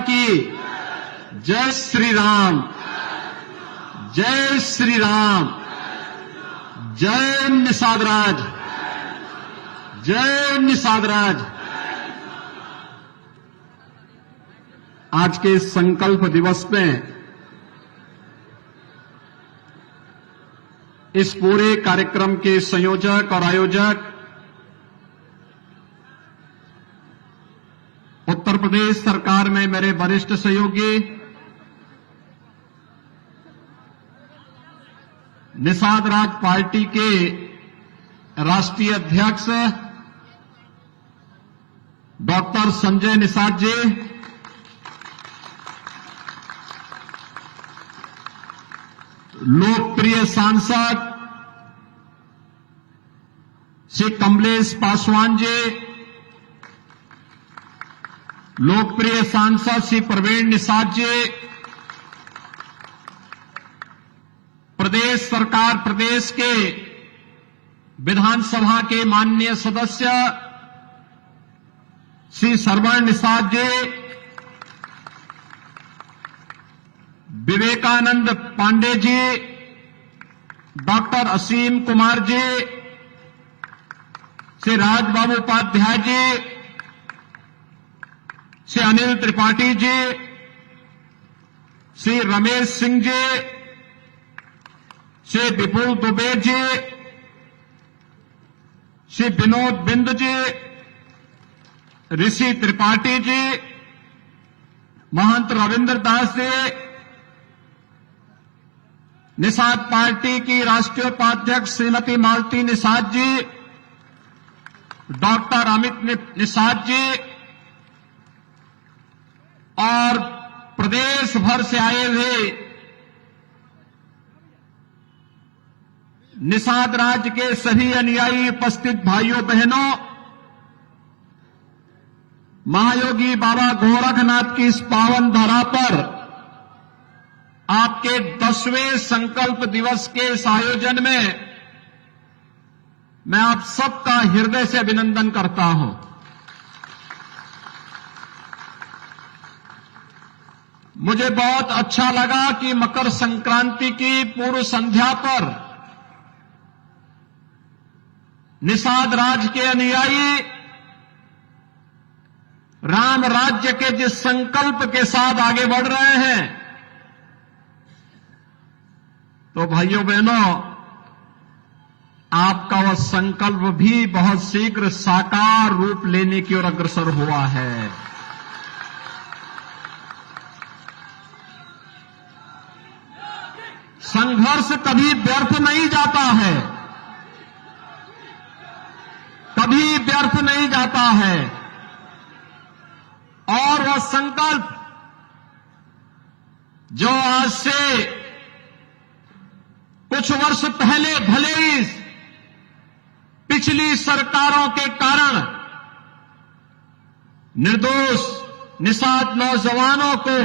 की जय श्री राम, जय श्री राम, जय निषाद राज, जय निषाद राज। आज के संकल्प दिवस में इस पूरे कार्यक्रम के संयोजक और आयोजक उत्तर प्रदेश सरकार में मेरे वरिष्ठ सहयोगी निषाद राज पार्टी के राष्ट्रीय अध्यक्ष डॉक्टर संजय निषाद जी, लोकप्रिय सांसद श्री कमलेश पासवान जी, लोकप्रिय सांसद श्री प्रवीण निषाद जी, प्रदेश सरकार प्रदेश के विधानसभा के माननीय सदस्य श्री श्रवण निषाद जी, विवेकानंद पांडे जी, डॉक्टर असीम कुमार जी, श्री राजबाबू उपाध्याय जी, श्री अनिल त्रिपाठी जी, श्री रमेश सिंह जी, श्री विपुल दुबे जी, श्री विनोद बिंद जी, ऋषि त्रिपाठी जी, महंत रविंद्र दास जी, निषाद पार्टी की राष्ट्रीय उपाध्यक्ष श्रीमती मालती निषाद जी, डॉक्टर अमित निषाद जी और प्रदेश भर से आए हुए निषाद राज के सभी अनुयायी उपस्थित भाइयों बहनों, महायोगी बाबा गोरखनाथ की इस पावन धरा पर आपके 10वें संकल्प दिवस के इस आयोजन में मैं आप सबका हृदय से अभिनंदन करता हूं। मुझे बहुत अच्छा लगा कि मकर संक्रांति की पूर्व संध्या पर निषाद राज के अनुयायी राम राज्य के जिस संकल्प के साथ आगे बढ़ रहे हैं, तो भाइयों बहनों, आपका वह संकल्प भी बहुत शीघ्र साकार रूप लेने की ओर अग्रसर हुआ है। संघर्ष कभी व्यर्थ नहीं जाता है, कभी व्यर्थ नहीं जाता है। और वह संकल्प जो आज से कुछ वर्ष पहले भले ही पिछली सरकारों के कारण निर्दोष निषाद नौजवानों को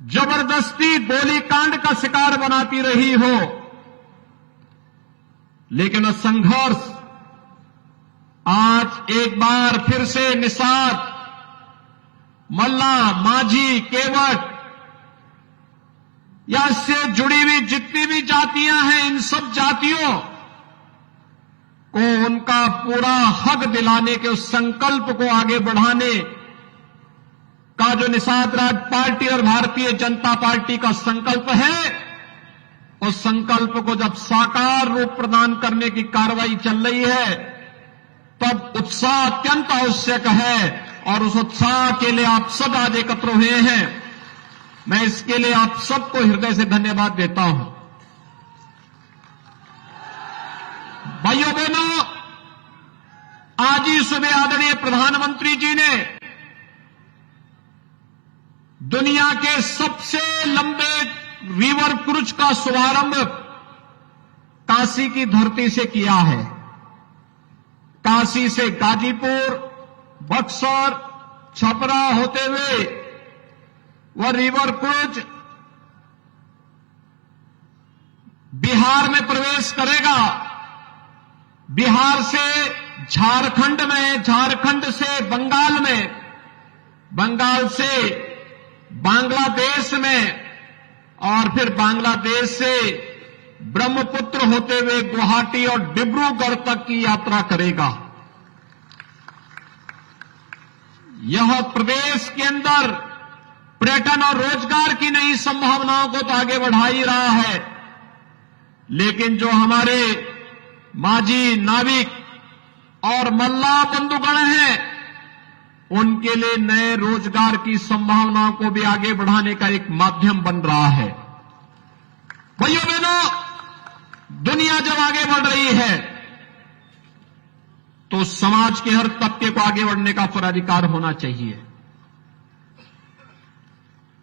जबरदस्ती गोलीकांड का शिकार बनाती रही हो, लेकिन संघर्ष आज एक बार फिर से निषाद, मल्ला, माझी, केवट या इससे जुड़ी हुई जितनी भी जातियां हैं, इन सब जातियों को उनका पूरा हक दिलाने के उस संकल्प को आगे बढ़ाने का जो निषाद राज पार्टी और भारतीय जनता पार्टी का संकल्प है, उस संकल्प को जब साकार रूप प्रदान करने की कार्रवाई चल रही है, तब उत्साह अत्यंत आवश्यक है और उस उत्साह के लिए आप सब आज एकत्र हुए हैं। मैं इसके लिए आप सबको हृदय से धन्यवाद देता हूं। भाइयों बहनों, आज ही सुबह आदरणीय प्रधानमंत्री जी ने दुनिया के सबसे लंबे रिवर क्रूज का शुभारंभ काशी की धरती से किया है। काशी से गाजीपुर, बक्सर, छपरा होते हुए वह रिवर क्रूज बिहार में प्रवेश करेगा। बिहार से झारखंड में, झारखंड से बंगाल में, बंगाल से बांग्लादेश में और फिर बांग्लादेश से ब्रह्मपुत्र होते हुए गुवाहाटी और डिब्रूगढ़ तक की यात्रा करेगा। यह प्रदेश के अंदर पर्यटन और रोजगार की नई संभावनाओं को तो आगे बढ़ा ही रहा है, लेकिन जो हमारे माजी नाविक और मल्लाह बंधुगण हैं, उनके लिए नए रोजगार की संभावनाओं को भी आगे बढ़ाने का एक माध्यम बन रहा है। भाइयों बहनों, दुनिया जब आगे बढ़ रही है तो समाज के हर तबके को आगे बढ़ने का पूरा अधिकार होना चाहिए।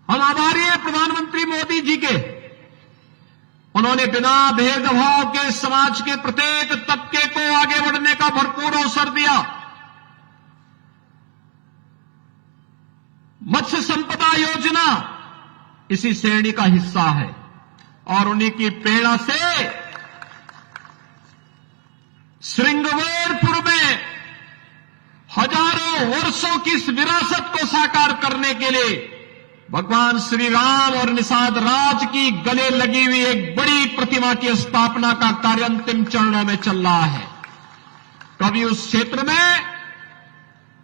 हम आभारी हैं प्रधानमंत्री मोदी जी के। उन्होंने बिना भेदभाव के समाज के प्रत्येक तबके को आगे बढ़ने का भरपूर अवसर दिया। मत्स्य संपदा योजना इसी श्रेणी का हिस्सा है और उन्हीं की प्रेरणा से श्रृंगवेरपुर में हजारों वर्षों की इस विरासत को साकार करने के लिए भगवान श्री राम और निषाद राज की गले लगी हुई एक बड़ी प्रतिमा की स्थापना का कार्य अंतिम चरणों में चल रहा है। कभी उस क्षेत्र में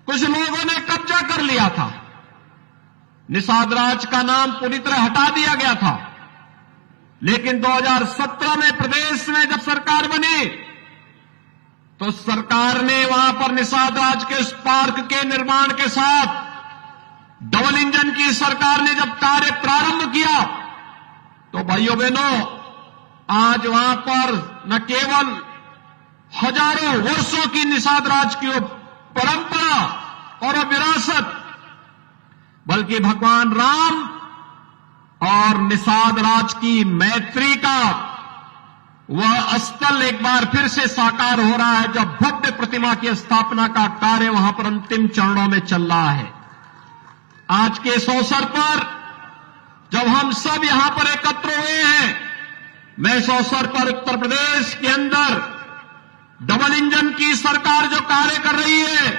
कुछ लोगों ने कब्जा कर लिया था, निषाद राज का नाम पूरी तरह हटा दिया गया था, लेकिन 2017 में प्रदेश में जब सरकार बनी तो सरकार ने वहां पर निषाद राज के उस पार्क के निर्माण के साथ डबल इंजन की सरकार ने जब कार्य प्रारंभ किया तो भाइयों बहनों, आज वहां पर न केवल हजारों वर्षों की निषाद राज की परंपरा और विरासत, बल्कि भगवान राम और निषाद राज की मैत्री का वह स्थल एक बार फिर से साकार हो रहा है, जब भव्य प्रतिमा की स्थापना का कार्य वहां पर अंतिम चरणों में चल रहा है। आज के इस अवसर पर जब हम सब यहां पर एकत्र हुए हैं, मैं इस अवसर पर उत्तर प्रदेश के अंदर डबल इंजन की सरकार जो कार्य कर रही है,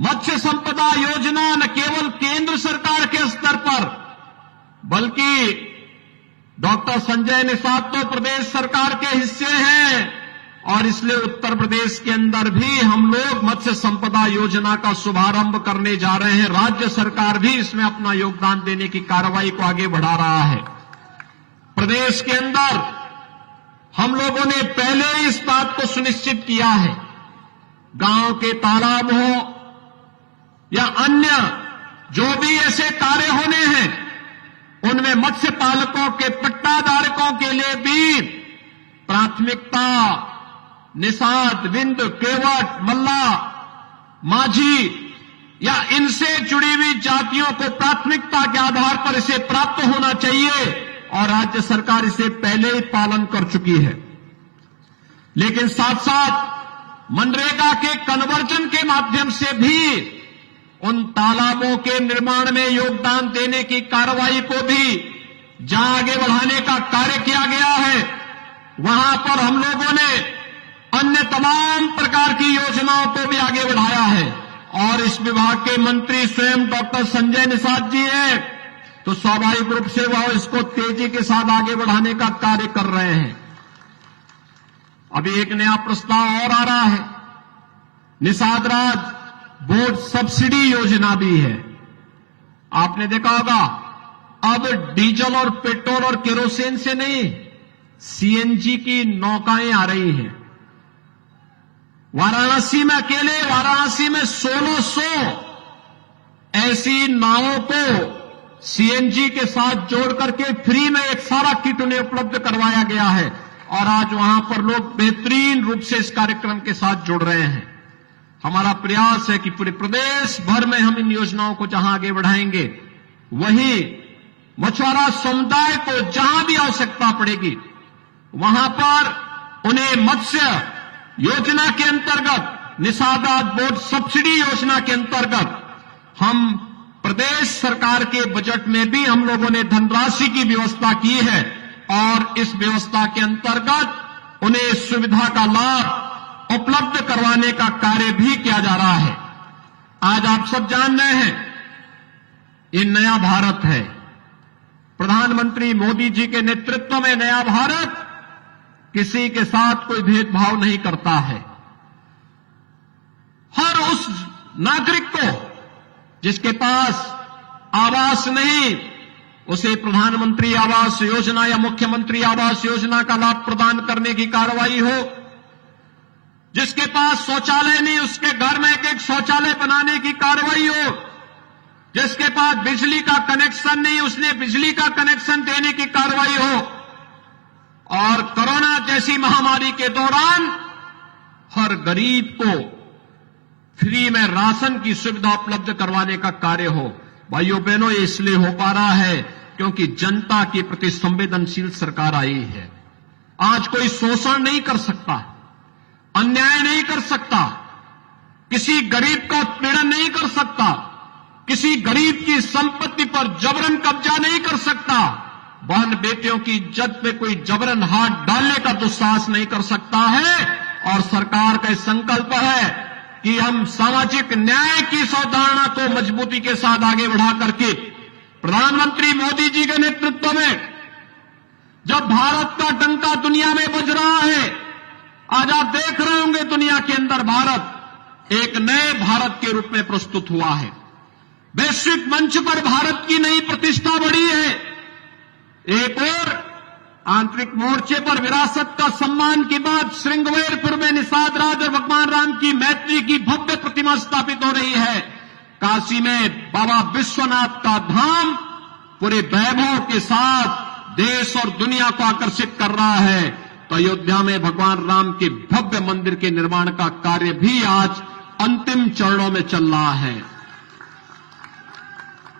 मत्स्य संपदा योजना न केवल केंद्र सरकार के स्तर पर बल्कि डॉक्टर संजय निषाद तो प्रदेश सरकार के हिस्से हैं और इसलिए उत्तर प्रदेश के अंदर भी हम लोग मत्स्य संपदा योजना का शुभारंभ करने जा रहे हैं। राज्य सरकार भी इसमें अपना योगदान देने की कार्रवाई को आगे बढ़ा रहा है। प्रदेश के अंदर हम लोगों ने पहले ही इस बात को सुनिश्चित किया है, गांव के तालाब हो या अन्य जो भी ऐसे कार्य होने हैं, उनमें मत्स्य पालकों के पट्टाधारकों के लिए भी प्राथमिकता निषाद, विंद, केवट, मल्ला, माझी या इनसे जुड़ी हुई जातियों को प्राथमिकता के आधार पर इसे प्राप्त होना चाहिए और राज्य सरकार इसे पहले ही पालन कर चुकी है। लेकिन साथ साथ मनरेगा के कन्वर्जन के माध्यम से भी उन तालाबों के निर्माण में योगदान देने की कार्रवाई को भी जहां आगे बढ़ाने का कार्य किया गया है, वहां पर हम लोगों ने अन्य तमाम प्रकार की योजनाओं को भी आगे बढ़ाया है और इस विभाग के मंत्री स्वयं डॉक्टर संजय निषाद जी हैं, तो स्वाभाविक रूप से वह इसको तेजी के साथ आगे बढ़ाने का कार्य कर रहे हैं। अभी एक नया प्रस्ताव और आ रहा है, निषाद राज बोट सब्सिडी योजना भी है। आपने देखा होगा अब डीजल और पेट्रोल और केरोसिन से नहीं, सीएनजी की नौकाएं आ रही हैं। वाराणसी में अकेले वाराणसी में 1600 ऐसी नावों को सीएनजी के साथ जोड़ करके फ्री में एक सारा किट उन्हें उपलब्ध करवाया गया है और आज वहां पर लोग बेहतरीन रूप से इस कार्यक्रम के साथ जुड़ रहे हैं। हमारा प्रयास है कि पूरे प्रदेश भर में हम इन योजनाओं को जहां आगे बढ़ाएंगे, वहीं मछुआरा समुदाय को जहां भी आवश्यकता पड़ेगी वहां पर उन्हें मत्स्य योजना के अंतर्गत, निषाद बोट सब्सिडी योजना के अंतर्गत हम प्रदेश सरकार के बजट में भी हम लोगों ने धनराशि की व्यवस्था की है और इस व्यवस्था के अंतर्गत उन्हें सुविधा का लाभ उपलब्ध करवाने का कार्य भी किया जा रहा है। आज आप सब जान रहे हैं ये नया भारत है। प्रधानमंत्री मोदी जी के नेतृत्व में नया भारत किसी के साथ कोई भेदभाव नहीं करता है। हर उस नागरिक को जिसके पास आवास नहीं, उसे प्रधानमंत्री आवास योजना या मुख्यमंत्री आवास योजना का लाभ प्रदान करने की कार्रवाई हो। जिसके पास शौचालय नहीं, उसके घर में एक शौचालय बनाने की कार्रवाई हो। जिसके पास बिजली का कनेक्शन नहीं, उसने बिजली का कनेक्शन देने की कार्रवाई हो। और कोरोना जैसी महामारी के दौरान हर गरीब को फ्री में राशन की सुविधा उपलब्ध करवाने का कार्य हो। भाइयों बहनों, ये इसलिए हो पा रहा है क्योंकि जनता के प्रति संवेदनशील सरकार आई है। आज कोई शोषण नहीं कर सकता, अन्याय नहीं कर सकता, किसी गरीब का उत्पीड़न नहीं कर सकता, किसी गरीब की संपत्ति पर जबरन कब्जा नहीं कर सकता, बहन बेटियों की इज्जत पे कोई जबरन हाथ डालने का दुस्साहस नहीं कर सकता है। और सरकार का संकल्प है कि हम सामाजिक न्याय की इस अवधारणा को मजबूती के साथ आगे बढ़ा करके प्रधानमंत्री मोदी जी के नेतृत्व में जब भारत का डंका दुनिया में बज रहा है, आज आप देख रहे होंगे दुनिया के अंदर भारत एक नए भारत के रूप में प्रस्तुत हुआ है। वैश्विक मंच पर भारत की नई प्रतिष्ठा बढ़ी है। एक और आंतरिक मोर्चे पर विरासत का सम्मान के बाद श्रृंगवेरपुर में निषाद राज और भगवान राम की मैत्री की भव्य प्रतिमा स्थापित हो रही है। काशी में बाबा विश्वनाथ का धाम पूरे वैभव के साथ देश और दुनिया को आकर्षित कर रहा है। तो अयोध्या में भगवान राम के भव्य मंदिर के निर्माण का कार्य भी आज अंतिम चरणों में चल रहा है।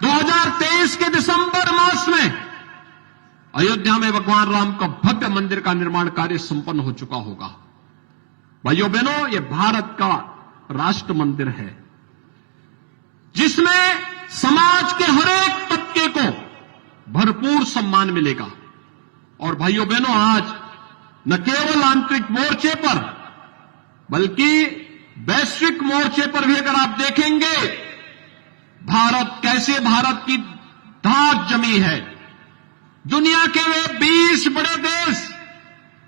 2023 के दिसंबर मास में अयोध्या में भगवान राम का भव्य मंदिर का निर्माण कार्य संपन्न हो चुका होगा। भाइयों बहनों, यह भारत का राष्ट्र मंदिर है जिसमें समाज के हर एक तबके को भरपूर सम्मान मिलेगा। और भाइयों बहनों, आज न केवल आंतरिक मोर्चे पर बल्कि वैश्विक मोर्चे पर भी अगर आप देखेंगे भारत कैसे भारत की धाक जमी है। दुनिया के वे 20 बड़े देश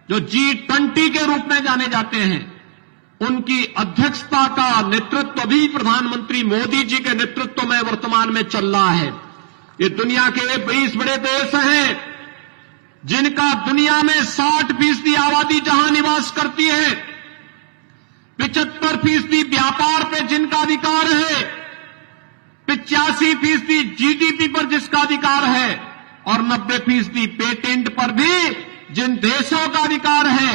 जो G20 के रूप में जाने जाते हैं, उनकी अध्यक्षता का नेतृत्व भी प्रधानमंत्री मोदी जी के नेतृत्व में वर्तमान में चल रहा है। ये दुनिया के वे 20 बड़े देश हैं जिनका दुनिया में 60% आबादी जहां निवास करती है, 75% व्यापार पे जिनका अधिकार है, 85% जीडीपी पर जिसका अधिकार है और 90% पेटेंट पर भी जिन देशों का अधिकार है।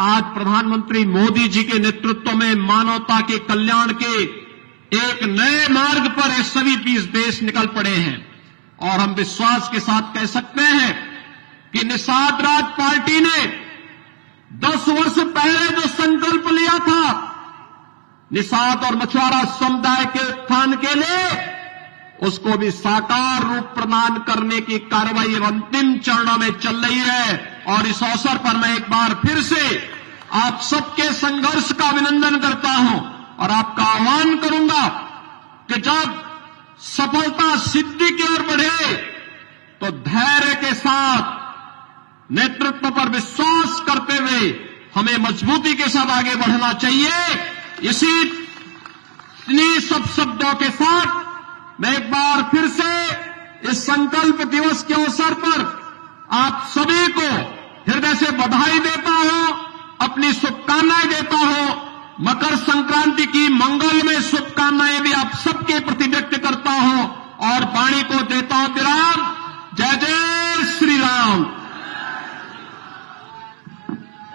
आज प्रधानमंत्री मोदी जी के नेतृत्व में मानवता के कल्याण के एक नए मार्ग पर ये सभी 20 देश निकल पड़े हैं। और हम विश्वास के साथ कह सकते हैं कि निषाद राज पार्टी ने 10 वर्ष पहले जो संकल्प लिया था निषाद और मछुआरा समुदाय के उत्थान के लिए, उसको भी साकार रूप प्रदान करने की कार्रवाई अंतिम चरणों में चल रही है। और इस अवसर पर मैं एक बार फिर से आप सबके संघर्ष का अभिनंदन करता हूं और आपका आह्वान करूंगा कि जब सफलता सिद्धि की ओर बढ़े तो धैर्य के साथ नेतृत्व पर विश्वास करते हुए हमें मजबूती के साथ आगे बढ़ना चाहिए। इन्हीं सब शब्दों के साथ मैं एक बार फिर से इस संकल्प दिवस के अवसर पर आप सभी को हृदय से बधाई देता हूं, अपनी शुभकामनाएं देता हूं। मकर संक्रांति की मंगलमय शुभकामनाएं भी आप सबके प्रति व्यक्त करता हूं और वाणी को देता हूं विराम। जय जय श्री राम।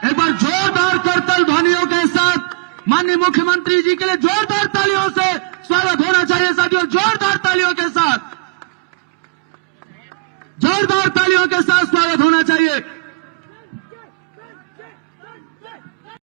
एक बार जोरदार करतल ध्वनियों के साथ माननीय मुख्यमंत्री जी के लिए जोरदार तालियों से स्वागत होना चाहिए।